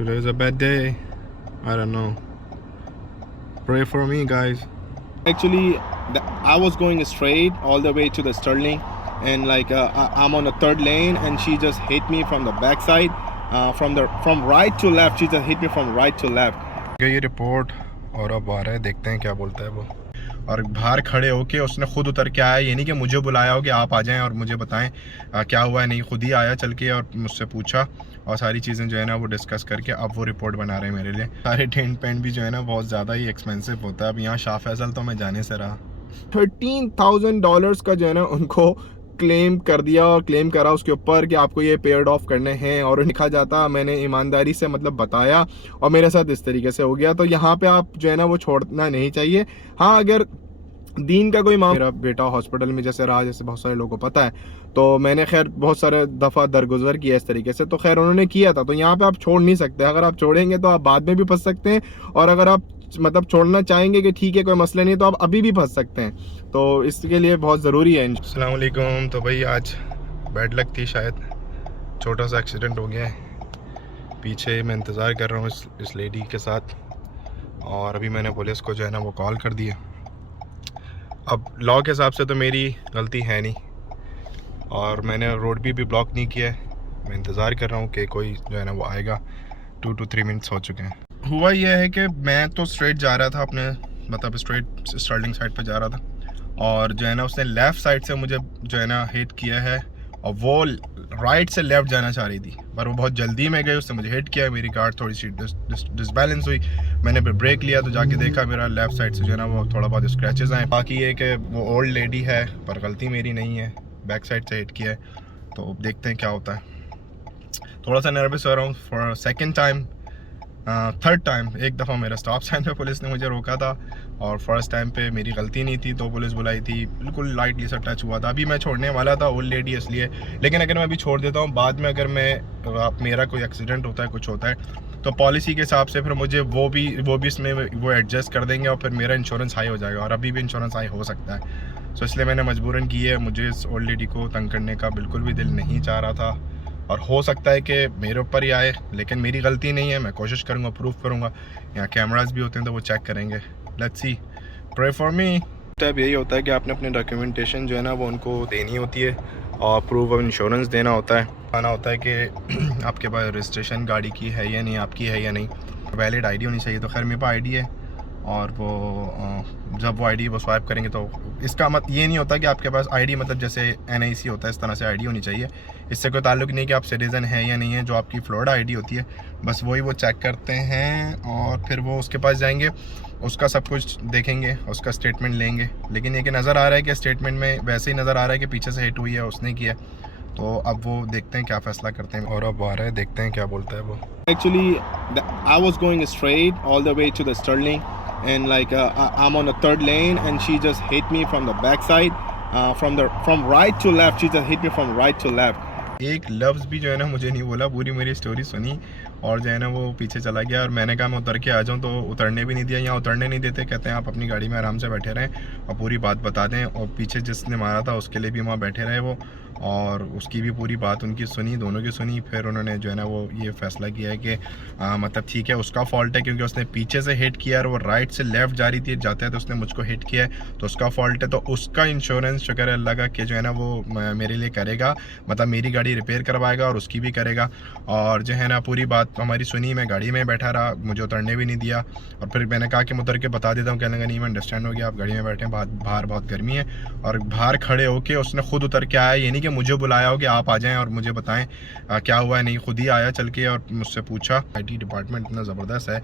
Today is a bad day. I don't know. Pray for me, guys. Actually, I was going straight all the way to the Sterling, and I'm on the third lane, and she just hit me from the backside, from right to left. She just hit me from right to left. ये report और अब आ रहा है, देखते हैं क्या बोलता है वो। और बाहर खड़े होके उसने खुद उतर के आया, ये नहीं कि मुझे बुलाया हो कि आप आ जाएं और मुझे बताएं क्या हुआ है। नहीं, खुद ही आया चल के और मुझसे पूछा और सारी चीज़ें जो है ना वो डिस्कस करके अब वो रिपोर्ट बना रहे हैं मेरे लिए। सारे टेंट पेंट भी जो है ना बहुत ज़्यादा ही एक्सपेंसिव होता है। अब यहाँ शाह फैसल तो मैं जाने से रहा। $13,000 का जो है ना उनको क्लेम कर दिया और क्लेम करा उसके ऊपर कि आपको ये पेड ऑफ करने हैं, और लिखा जाता मैंने ईमानदारी से मतलब बताया और मेरे साथ इस तरीके से हो गया। तो यहाँ पे आप जो है ना वो छोड़ना नहीं चाहिए। हाँ, अगर दीन का कोई मेरा बेटा हॉस्पिटल में जैसे रहा, जैसे बहुत सारे लोगों को पता है, तो मैंने खैर बहुत सारे दफ़ा दरगुजर किया इस तरीके से, तो खैर उन्होंने किया था। तो यहाँ पे आप छोड़ नहीं सकते। अगर आप छोड़ेंगे तो आप बाद में भी फंस सकते हैं, और अगर आप मतलब छोड़ना चाहेंगे कि ठीक है कोई मसला नहीं, तो आप अभी भी फंस सकते हैं। तो इसके लिए बहुत ज़रूरी है। अस्सलाम वालेकुम। तो भाई आज बैड लक थी, शायद छोटा सा एक्सीडेंट हो गया है। पीछे मैं इंतज़ार कर रहा हूँ इस लेडी के साथ, और अभी मैंने पुलिस को जो है ना वो कॉल कर दिया। अब लॉ के हिसाब से तो मेरी गलती है नहीं, और मैंने रोड भी ब्लॉक नहीं किया है। मैं इंतज़ार कर रहा हूँ कि कोई जो है ना वो आएगा। 2 to 3 मिनट्स हो चुके हैं। हुआ यह है कि मैं तो स्ट्रेट जा रहा था अपने, मतलब स्ट्रेट स्टर्लिंग साइड पे जा रहा था, और जो है ना उसने लेफ़्ट साइड से मुझे जो है ना हिट किया है, और वो राइट से लेफ़्ट जाना चाह रही थी, पर वो बहुत जल्दी में गई, उसने मुझे हिट किया। मेरी कार थोड़ी सी डिसबैलेंस हुई। मैंने फिर ब्रेक लिया तो जाके देखा मेरा लेफ़्ट साइड से जो है ना वो थोड़ा बहुत स्क्रैचेस आए। बाकी ये कि वो ओल्ड लेडी है, पर गलती मेरी नहीं है, बैक साइड से हिट किया है। तो देखते हैं क्या होता है। थोड़ा सा नर्वस हो रहा हूँ for second time, third time. एक दफ़ा मेरा स्टॉप साइन पे पुलिस ने मुझे रोका था, और फर्स्ट टाइम पे मेरी गलती नहीं थी तो पुलिस बुलाई थी, बिल्कुल लाइटली सा टच हुआ था। अभी मैं छोड़ने वाला था ओल्ड लेडी इसलिए, लेकिन अगर मैं अभी छोड़ देता हूँ, बाद में अगर मेरा कोई एक्सीडेंट होता है, कुछ होता है, तो पॉलिसी के हिसाब से फिर मुझे वो भी इसमें वो एडजस्ट कर देंगे, और फिर मेरा इंश्योरेंस हाई हो जाएगा, और अभी भी इंश्योरेंस हाई हो सकता है। सो इसलिए मैंने मजबूरन की है। मुझे इस ओल्ड लेडी को तंग करने का बिल्कुल भी दिल नहीं चाह रहा था, और हो सकता है कि मेरे ऊपर ही आए, लेकिन मेरी गलती नहीं है। मैं कोशिश करूँगा, प्रूफ करूँगा। यहाँ कैमरास भी होते हैं तो वो चेक करेंगे। Let's see, pray for me. Step यही होता है कि आपने अपने डॉक्यूमेंटेशन जो है ना वो उनको देनी होती है, और प्रूफ ऑफ इंश्योरेंस देना होता है। आना होता है कि आपके पास रजिस्ट्रेशन गाड़ी की है या नहीं, आपकी है या नहीं, वैलिड आईडी होनी चाहिए। तो खैर मेरे पास आईडी है, और वो जब वो आईडी वो स्वाइप करेंगे तो इसका ये नहीं होता कि आपके पास आईडी मतलब जैसे NIC होता है, इस तरह से आईडी होनी चाहिए। इससे कोई ताल्लुक नहीं कि आप सिटीज़न हैं या नहीं है। जो आपकी फ्लोरिडा आईडी होती है, बस वही वो चेक करते हैं, और फिर वो उसके पास जाएंगे, उसका सब कुछ देखेंगे, उसका स्टेटमेंट लेंगे। लेकिन ये कि नज़र आ रहा है कि स्टेटमेंट में वैसे ही नज़र आ रहा है कि पीछे से हिट हुई है, उसने किया। तो अब वो देखते हैं क्या फ़ैसला करते हैं, और अब आ रहा है, देखते हैं क्या बोलता है वो। Actually, I was going straight all the way to the Sterling, and I'm on the third lane, and she just hit me from the backside, from right to left. She just hit me from right to left. एक लफ्ज़ भी जो है ना मुझे नहीं बोला, पूरी मेरी स्टोरी सुनी, और जो है ना वो पीछे चला गया। और मैंने कहा मैं उतर के आ जाऊँ, तो उतरने भी नहीं दिया। यहाँ उतरने नहीं देते, कहते हैं आप अपनी गाड़ी में आराम से बैठे रहें और पूरी बात बता दें। और पीछे जिसने मारा था उसके लिए भी वहाँ बैठे रहे वो, और उसकी भी पूरी बात उनकी सुनी, दोनों की सुनी। फिर उन्होंने जो है ना वो ये फ़ैसला किया है कि मतलब ठीक है, उसका फॉल्ट है क्योंकि उसने पीछे से हिट किया, और वो राइट से लेफ़्ट जा रही थी, जाते हैं तो उसने मुझको हिट किया है, तो उसका फॉल्ट है। तो उसका इंश्योरेंस शुक्र है अल्लाह का कि जो है ना वो मेरे लिए करेगा, मतलब मेरी गाड़ी रिपेयर करवाएगा और उसकी भी करेगा। और जो है ना पूरी बात हमारी सुनी, मैं गाड़ी में बैठा रहा, मुझे उतरने भी नहीं दिया। और फिर मैंने कहा कि मैं उतर के बता देता हूँ, कहने लगा नहीं मैं अंडरस्टैंड हो गया, आप गाड़ी में बैठे, बाहर बहुत गर्मी है। और बाहर खड़े होके उसने खुद उतर के आया, ये नहीं कि मुझे बुलाया हो कि आप आ जाएं और मुझे बताएं क्या हुआ है। नहीं, खुद ही आया चल के और मुझसे पूछा। IT डिपार्टमेंट इतना ज़बरदस्त है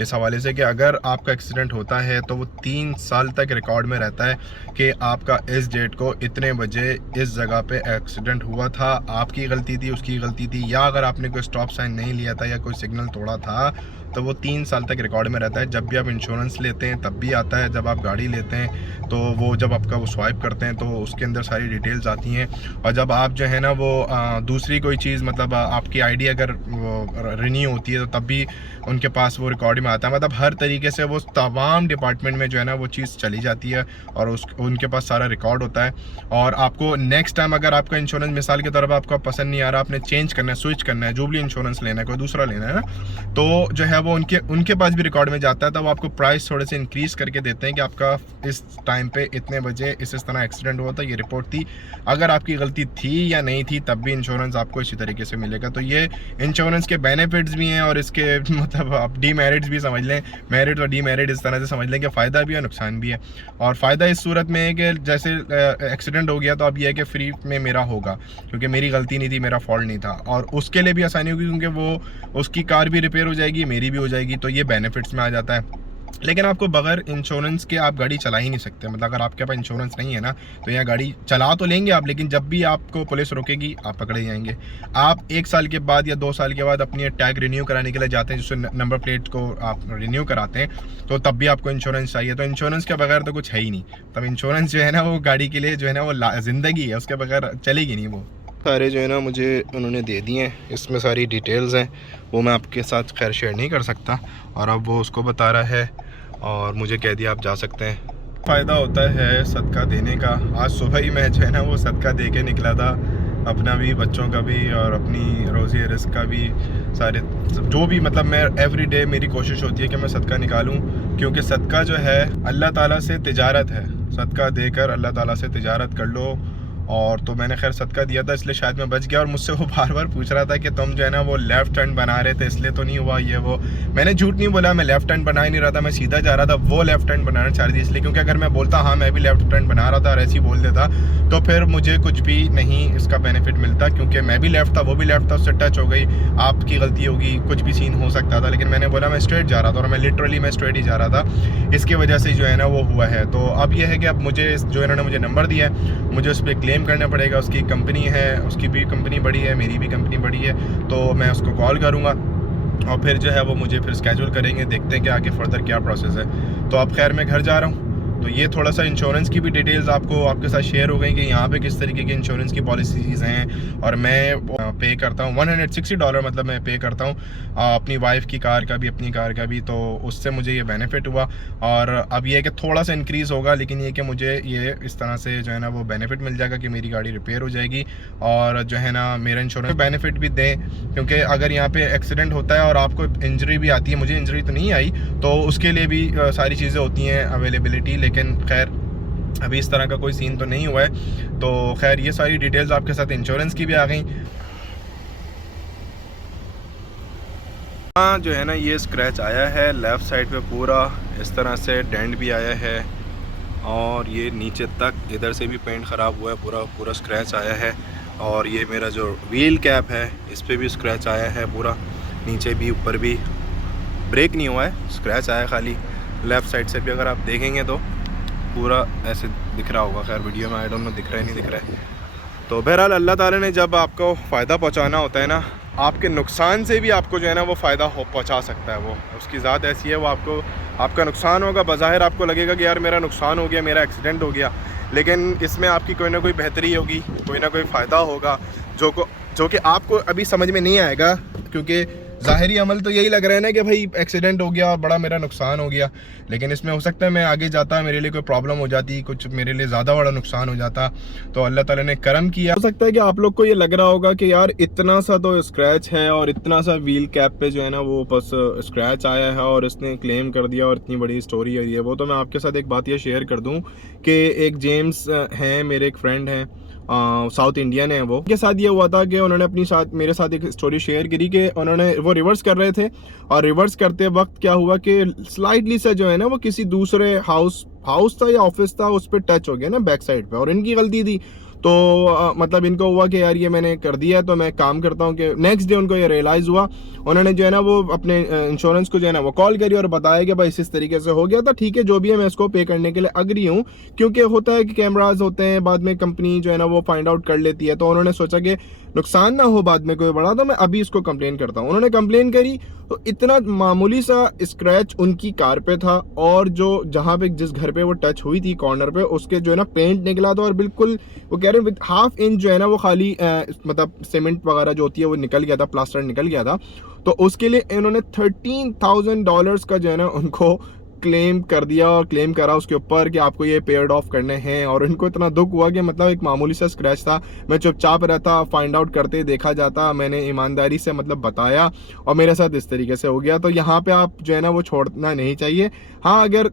इस हवाले से कि अगर आपका एक्सीडेंट होता है तो वो 3 साल तक रिकॉर्ड में रहता है कि आपका इस डेट को इतने बजे इस जगह पे एक्सीडेंट हुआ था, आपकी गलती थी, उसकी गलती थी, या अगर आपने कोई स्टॉप साइन नहीं लिया था या कोई सिग्नल तोड़ा था, तो वो 3 साल तक रिकॉर्ड में रहता है। जब भी आप इंश्योरेंस लेते हैं तब भी आता है, जब आप गाड़ी लेते हैं तो वो जब आपका वो स्वाइप करते हैं तो उसके अंदर सारी डिटेल्स आती हैं। और जब आप जो है ना वो दूसरी कोई चीज़ मतलब आपकी आईडी अगर रिन्यू होती है तो तब भी उनके पास वो रिकॉर्ड में आता है। मतलब हर तरीके से वो तमाम डिपार्टमेंट में जो है ना वो चीज़ चली जाती है और उनके पास सारा रिकॉर्ड होता है। और आपको नेक्स्ट टाइम अगर आपका इंश्योरेंस मिसाल के तौर पर आपको पसंद नहीं आ रहा, आपने चेंज करना है, स्विच करना है, जुबली इंश्योरेंस लेना है, कोई दूसरा लेना है ना, तो जो है वो उनके पास भी रिकॉर्ड में जाता है। तो वो आपको प्राइस थोड़े से इंक्रीज़ करके देते हैं कि आपका इस टाइम पे इतने बजे इस तरह एक्सीडेंट हुआ था, ये रिपोर्ट थी, अगर आपकी गलती थी या नहीं थी तब भी इंश्योरेंस आपको इसी तरीके से मिलेगा। तो ये इंश्योरेंस के बेनिफिट्स भी हैं और इसके मतलब आप डीमेरिट्स भी समझ लें, मेरिट और डीमेरिट इस तरह से समझ लें कि फ़ायदा भी है नुकसान भी है। और फ़ायदा इस सूरत में है कि जैसे एक्सीडेंट हो गया तो अब ये है कि फ्री में मेरा होगा, क्योंकि मेरी गलती नहीं थी, मेरा फॉल्ट नहीं था, और उसके लिए भी आसानी होगी क्योंकि वो उसकी कार भी रिपेयर हो जाएगी, मेरी भी हो जाएगी, तो ये बेनिफिट्स में आ जाता है। लेकिन आपको बगैर इंश्योरेंस के आप गाड़ी चला ही नहीं सकते। मतलब अगर आपके पास इंश्योरेंस नहीं है ना तो यहाँ गाड़ी चला तो लेंगे आप, लेकिन जब भी आपको पुलिस रोकेगी आप पकड़े जाएंगे। आप 1 साल के बाद या 2 साल के बाद अपनी टैग रिन्यू कराने के लिए जाते हैं, जिससे नंबर प्लेट को आप रिन्यू कराते हैं, तो तब भी आपको इंश्योरेंस चाहिए। तो इंश्योरेंस के बगैर तो कुछ है ही नहीं। तब इंश्योरेंस जो है ना वो गाड़ी के लिए जो है ना वो ज़िंदगी है, उसके बगैर चलेगी नहीं वो। सारे जो है ना मुझे उन्होंने दे दिए हैं, इसमें सारी डिटेल्स हैं, वो मैं आपके साथ खैर शेयर नहीं कर सकता। और अब वो उसको बता रहा है और मुझे कह दिया आप जा सकते हैं। फ़ायदा होता है सदका देने का। आज सुबह ही मैं जो है ना वो सदका दे के निकला था, अपना भी, बच्चों का भी और अपनी रोज़ी रिस्क का भी, सारे जो भी मतलब मैं एवरी डे मेरी कोशिश होती है कि मैं सदका निकालूं, क्योंकि सदका जो है अल्लाह ताला से तिजारत है। सदका देकर अल्लाह ताला से तिजारत कर लो। और तो मैंने खैर सदका दिया था इसलिए शायद मैं बच गया। और मुझसे वो बार बार पूछ रहा था कि तुम जो है ना वो लेफ़्ट टर्न बना रहे थे इसलिए तो नहीं हुआ ये वो। मैंने झूठ नहीं बोला, मैं लेफ़्ट टर्न बना ही नहीं रहा था, मैं सीधा जा रहा था। वो लेफ़्ट टर्न बनाना चाह रही थी इसलिए, क्योंकि अगर मैं बोलता हाँ मैं भी लेफ़्ट टर्न बना रहा था और ऐसे ही बोल देता तो फिर मुझे कुछ भी नहीं इसका बेनिफिट मिलता, क्योंकि मैं भी लेफ़्ट था, वो भी लेफ़्ट था, उससे टच हो गई, आपकी गलती होगी, कुछ भी सीन हो सकता था। लेकिन मैंने बोला मैं स्ट्रेट जा रहा था और मैं लिटरली मैं स्ट्रेट ही जा रहा था, इसकी वजह से जो है ना वो हुआ है। तो अब ये है कि अब मुझे जो इन्होंने मुझे नंबर दिया है मुझे उस पर क्लेम करना पड़ेगा। उसकी कंपनी है, उसकी भी कंपनी बड़ी है, मेरी भी कंपनी बड़ी है, तो मैं उसको कॉल करूँगा और फिर जो है वो मुझे फिर स्केड्यूल करेंगे, देखते हैं कि आगे फर्दर क्या प्रोसेस है। तो अब खैर मैं घर जा रहा हूँ। तो ये थोड़ा सा इंश्योरेंस की भी डिटेल्स आपके साथ शेयर हो गई कि यहाँ पे किस तरीके की इंश्योरेंस की पॉलिसीज़ हैं। और मैं पे करता हूँ $160, मतलब मैं पे करता हूँ अपनी वाइफ की कार का भी, अपनी कार का भी, तो उससे मुझे ये बेनिफिट हुआ। और अब ये है कि थोड़ा सा इंक्रीज़ होगा, लेकिन ये कि मुझे ये इस तरह से जो है ना वो बेनिफिट मिल जाएगा कि मेरी गाड़ी रिपेयर हो जाएगी और जो है ना मेरा इंश्योरेंस बेनिफिट भी दें। क्योंकि अगर यहाँ पे एक्सीडेंट होता है और आपको इंजरी भी आती है, मुझे इंजरी तो नहीं आई, तो उसके लिए भी सारी चीज़ें होती हैं अवेलेबिलिटी, लेकिन खैर अभी इस तरह का कोई सीन तो नहीं हुआ है। तो खैर ये सारी डिटेल्स आपके साथ इंश्योरेंस की भी आ गई। हाँ जो है ना ये स्क्रैच आया है लेफ़्ट साइड पे, पूरा इस तरह से डेंट भी आया है और ये नीचे तक इधर से भी पेंट ख़राब हुआ है, पूरा पूरा स्क्रैच आया है। और ये मेरा जो व्हील कैप है इस पर भी स्क्रैच आया है पूरा, नीचे भी ऊपर भी। ब्रेक नहीं हुआ है, स्क्रैच आया खाली। लेफ़्ट साइड से भी अगर आप देखेंगे तो पूरा ऐसे दिख रहा होगा, खैर वीडियो में आई डोंट नो दिख रहा है नहीं दिख रहा है। तो बहरहाल अल्लाह ताला ने जब आपको फ़ायदा पहुंचाना होता है ना, आपके नुकसान से भी आपको जो है ना वो फ़ायदा पहुंचा सकता है। वो उसकी ज़ात ऐसी है, वो आपका नुकसान होगा, बज़ाहिर आपको लगेगा कि यार मेरा नुकसान हो गया, मेरा एक्सीडेंट हो गया, लेकिन इसमें आपकी कोई ना कोई बेहतरी होगी, कोई ना कोई फ़ायदा होगा जो कि आपको अभी समझ में नहीं आएगा। क्योंकि ज़ाहिरी अमल तो यही लग रहा है ना कि भाई एक्सीडेंट हो गया, बड़ा मेरा नुकसान हो गया, लेकिन इसमें हो सकता है मैं आगे जाता मेरे लिए कोई प्रॉब्लम हो जाती, कुछ मेरे लिए ज़्यादा बड़ा नुकसान हो जाता। तो अल्लाह ताला ने करम किया। हो सकता है कि आप लोग को ये लग रहा होगा कि यार इतना सा तो स्क्रैच है और इतना सा व्हील कैप पे जो है ना वो बस स्क्रैच आया है और इसने क्लेम कर दिया और इतनी बड़ी स्टोरी है ये वो। तो मैं आपके साथ एक बात ये शेयर कर दूँ कि एक जेम्स हैं, मेरे एक फ्रेंड हैं, साउथ इंडियन है, वो के साथ ये हुआ था कि उन्होंने मेरे साथ एक स्टोरी शेयर करी कि वो रिवर्स कर रहे थे और रिवर्स करते वक्त क्या हुआ कि स्लाइटली से जो है ना वो किसी दूसरे हाउस था या ऑफिस था, उस पर टच हो गया ना बैक साइड पे, और इनकी गलती थी। तो मतलब इनको हुआ कि यार ये मैंने कर दिया, तो मैं काम करता हूँ कि नेक्स्ट डे उनको ये रियलाइज़ हुआ। उन्होंने जो है ना वो अपने इंश्योरेंस को जो है ना वो कॉल करी और बताया कि भाई इस तरीके से हो गया था, ठीक है जो भी है मैं इसको पे करने के लिए अग्री हूँ, क्योंकि होता है कि कैमराज होते हैं, बाद में कंपनी जो है ना वो फाइंड आउट कर लेती है। तो उन्होंने सोचा कि नुकसान ना हो बाद में कोई बड़ा, तो मैं अभी इसको कंप्लेन करता हूँ। उन्होंने कंप्लेन करी तो इतना मामूली सा स्क्रैच उनकी कार पे था, और जो जहाँ पे जिस घर पे वो टच हुई थी कॉर्नर पे, उसके जो है ना पेंट निकला था, और बिल्कुल वो कह रहे हैं विद हाफ इंच जो है ना वो खाली मतलब सीमेंट वगैरह जो होती है वो निकल गया था, प्लास्टर निकल गया था। तो उसके लिए इन्होंने $13,000 का जो है ना उनको क्लेम कर दिया, और क्लेम करा उसके ऊपर कि आपको ये पेड ऑफ करने हैं। और इनको इतना दुख हुआ कि मतलब एक मामूली सा स्क्रैच था, मैं चुपचाप रहता, फाइंड आउट करते देखा जाता, मैंने ईमानदारी से मतलब बताया, और मेरे साथ इस तरीके से हो गया। तो यहाँ पे आप जो है ना वो छोड़ना नहीं चाहिए। हाँ, अगर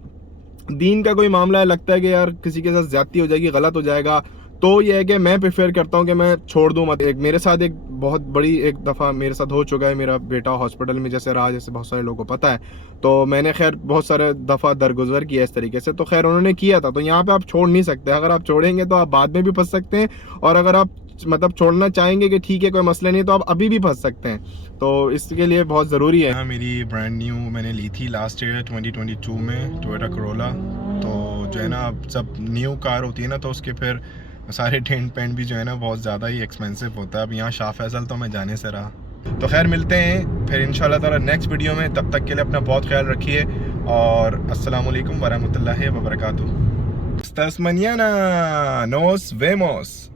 दीन का कोई मामला है, लगता है कि यार किसी के साथ ज्यादती हो जाएगी, गलत हो जाएगा, तो ये है कि मैं प्रेफर करता हूँ कि मैं छोड़ दूँ मत। एक मेरे साथ एक बहुत बड़ी एक दफ़ा मेरे साथ हो चुका है, मेरा बेटा हॉस्पिटल में जैसे रहा, जैसे बहुत सारे लोगों को पता है, तो मैंने खैर बहुत सारे दफ़ा दरगुजर किया इस तरीके से, तो खैर उन्होंने किया था। तो यहाँ पे आप छोड़ नहीं सकते, अगर आप छोड़ेंगे तो आप बाद में भी फंस सकते हैं, और अगर आप मतलब छोड़ना चाहेंगे कि ठीक है कोई मसला नहीं, तो आप अभी भी फंस सकते हैं। तो इसके लिए बहुत ज़रूरी है। हाँ, मेरी ब्रांड न्यू मैंने ली थी लास्ट ईयर 2022 में टोयोटा करोला। तो जो है ना, अब जब न्यू कार होती है ना, तो उसके फिर सारे टेंट पेंट भी जो है ना बहुत ज़्यादा ही एक्सपेंसिव होता है। अब यहाँ शाह फैसल तो मैं जाने से रहा। तो खैर मिलते हैं फिर इंशाल्लाह ताला नेक्स्ट वीडियो में। तब तक के लिए अपना बहुत ख्याल रखिए, और अस्सलाम वालेकुम वरहमतुल्लाहि वबरकातुहू। Hasta mañana, nos vemos.